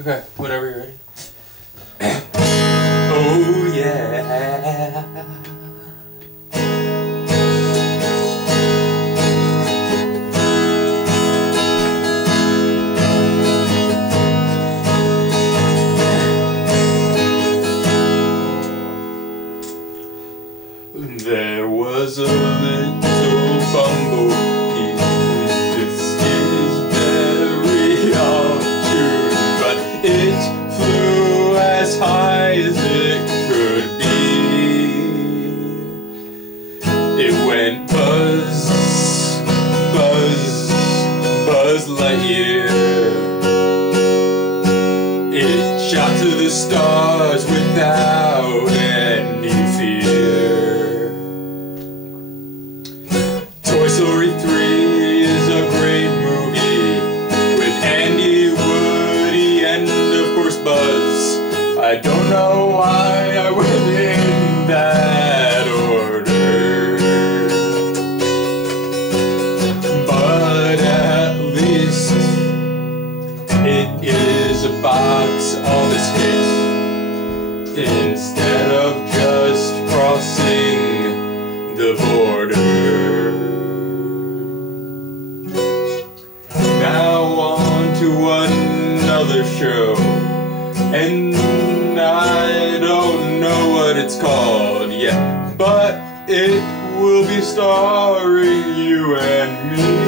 Okay, whenever you're ready. Oh yeah. There was a little bumblebee. This is very off-tune, but it flew as high as it could be. It went buzz, buzz, Buzz Lightyear. It shot to the stars without any fear. Toy Story 3 is a great movie with Andy, Woody, and of course Buzz. I don't know why I went in that order, but at least it is a box office hit instead of just crossing the border. Now on to another show, and I don't know what it's called yet, but it will be starring you and me.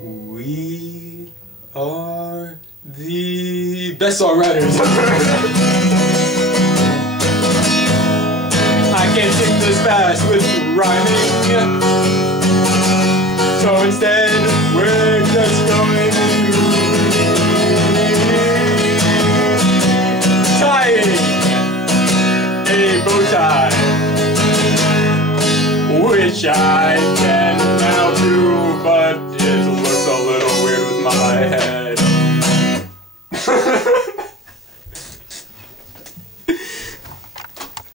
We are the best songwriters. I can't sing this fast with rhyming, so instead we're just going to tying a bow tie, which I can now do, but it looks a little weird with my head.